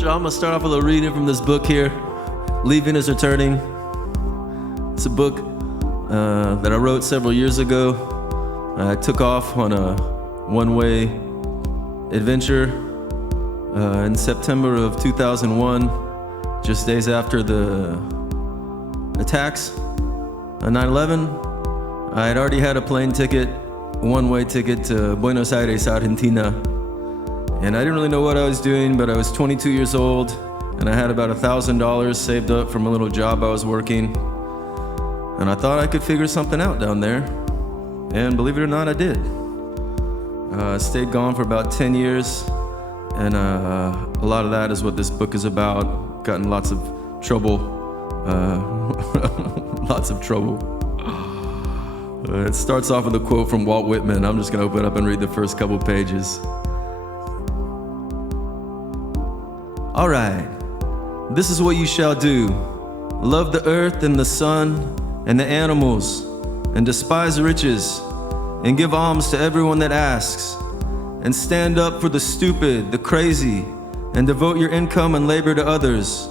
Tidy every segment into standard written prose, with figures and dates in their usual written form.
I'm going to start off with a reading from this book here, Leaving is Returning. It's a book that I wrote several years ago. I took off on a one-way adventure in September of 2001, just days after the attacks on 9/11. I had already had a plane ticket, a one-way ticket to Buenos Aires, Argentina. And I didn't really know what I was doing, but I was 22 years old, and I had about $1,000 saved up from a little job I was working. And I thought I could figure something out down there. And believe it or not, I did. I stayed gone for about 10 years, and a lot of that is what this book is about. Gotten lots of trouble. Lots of trouble. It starts off with a quote from Walt Whitman. I'm just going to open up and read the first couple pages. All right, this is what you shall do. Love the earth and the sun and the animals, and despise riches, and give alms to everyone that asks, and stand up for the stupid, the crazy, and devote your income and labor to others,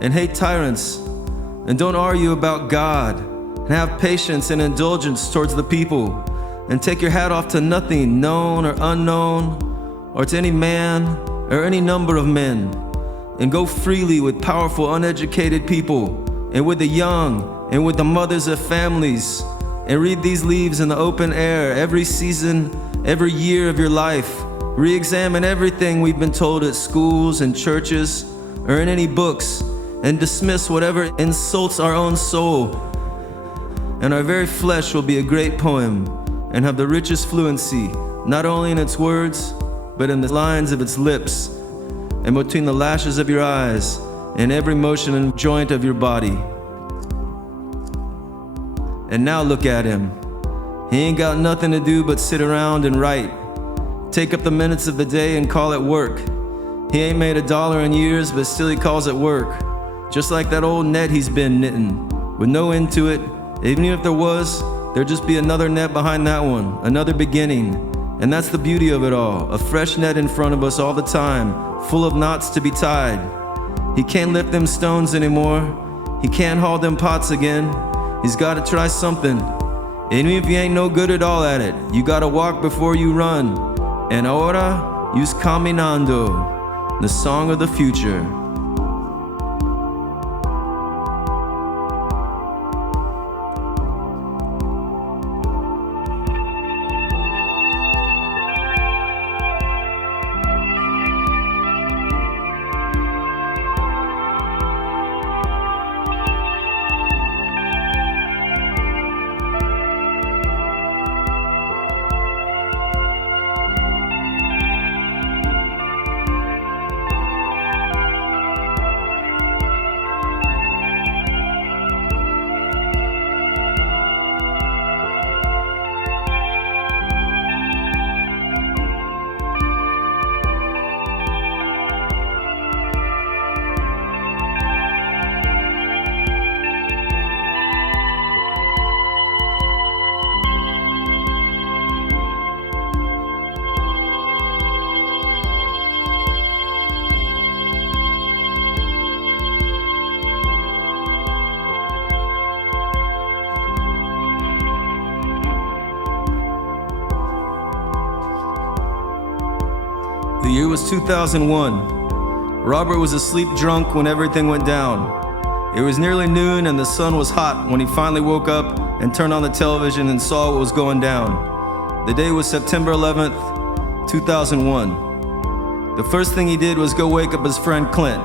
and hate tyrants, and don't argue about God, and have patience and indulgence towards the people, and take your hat off to nothing, known or unknown, or to any man or any number of men, and go freely with powerful, uneducated people, and with the young, and with the mothers of families, and read these leaves in the open air every season, every year of your life. Re-examine everything we've been told at schools and churches, or in any books, and dismiss whatever insults our own soul. And our very flesh will be a great poem, and have the richest fluency, not only in its words, but in the lines of its lips, and between the lashes of your eyes, and every motion and joint of your body. And now look at him. He ain't got nothing to do but sit around and write. Take up the minutes of the day and call it work. He ain't made $1 in years, but still he calls it work. Just like that old net he's been knitting, with no end to it. Even if there was, there'd just be another net behind that one, another beginning. And that's the beauty of it all, a fresh net in front of us all the time, full of knots to be tied. He can't lift them stones anymore. He can't haul them pots again. He's gotta try something. Even if you ain't no good at all at it, you gotta walk before you run. And ahora, you's caminando, the song of the future. The year was 2001. Robert was asleep drunk when everything went down. It was nearly noon and the sun was hot when he finally woke up and turned on the television and saw what was going down. The day was September 11th, 2001. The first thing he did was go wake up his friend Clint.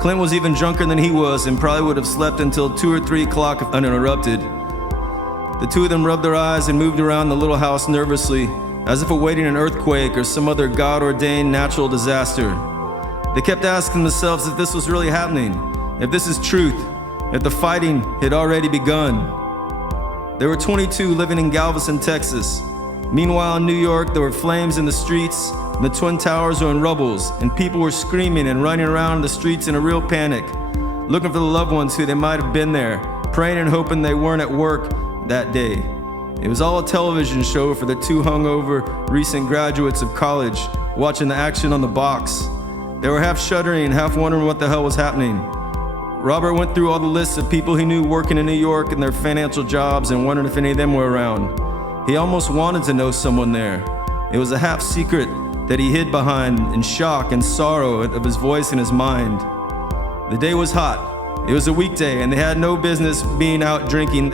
Clint was even drunker than he was and probably would have slept until 2 or 3 o'clock uninterrupted. The two of them rubbed their eyes and moved around the little house nervously, as if awaiting an earthquake or some other God-ordained natural disaster. They kept asking themselves if this was really happening, if this is truth, if the fighting had already begun. There were 22 living in Galveston, Texas. Meanwhile, in New York, there were flames in the streets, and the Twin Towers were in rubbles, and people were screaming and running around the streets in a real panic, looking for the loved ones who they might have been there, praying and hoping they weren't at work that day. It was all a television show for the two hungover recent graduates of college, watching the action on the box. They were half shuddering and half wondering what the hell was happening. Robert went through all the lists of people he knew working in New York and their financial jobs and wondered if any of them were around. He almost wanted to know someone there. It was a half secret that he hid behind in shock and sorrow of his voice and his mind. The day was hot. It was a weekday and they had no business being out drinking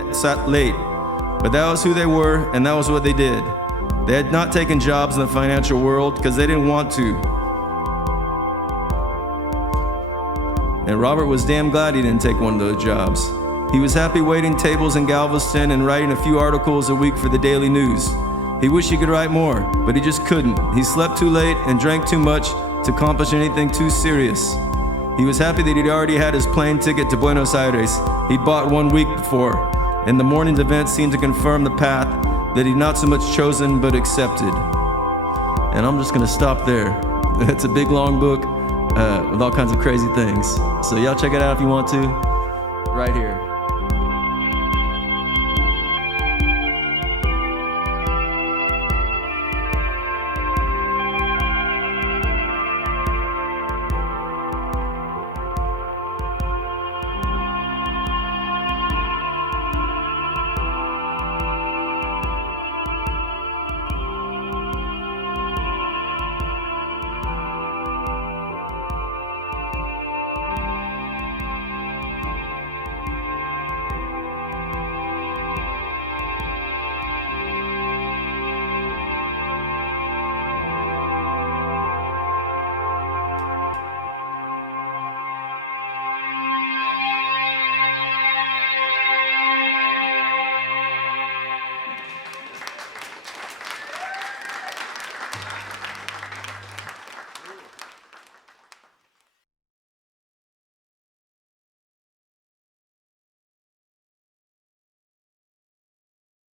late. But that was who they were and that was what they did. They had not taken jobs in the financial world because they didn't want to. And Robert was damn glad he didn't take one of those jobs. He was happy waiting tables in Galveston and writing a few articles a week for the Daily News. He wished he could write more, but he just couldn't. He slept too late and drank too much to accomplish anything too serious. He was happy that he'd already had his plane ticket to Buenos Aires. He'd bought 1 week before, and the morning's event seemed to confirm the path that he'd not so much chosen but accepted. And I'm just gonna stop there. It's a big long book with all kinds of crazy things. So y'all check it out if you want to, right here.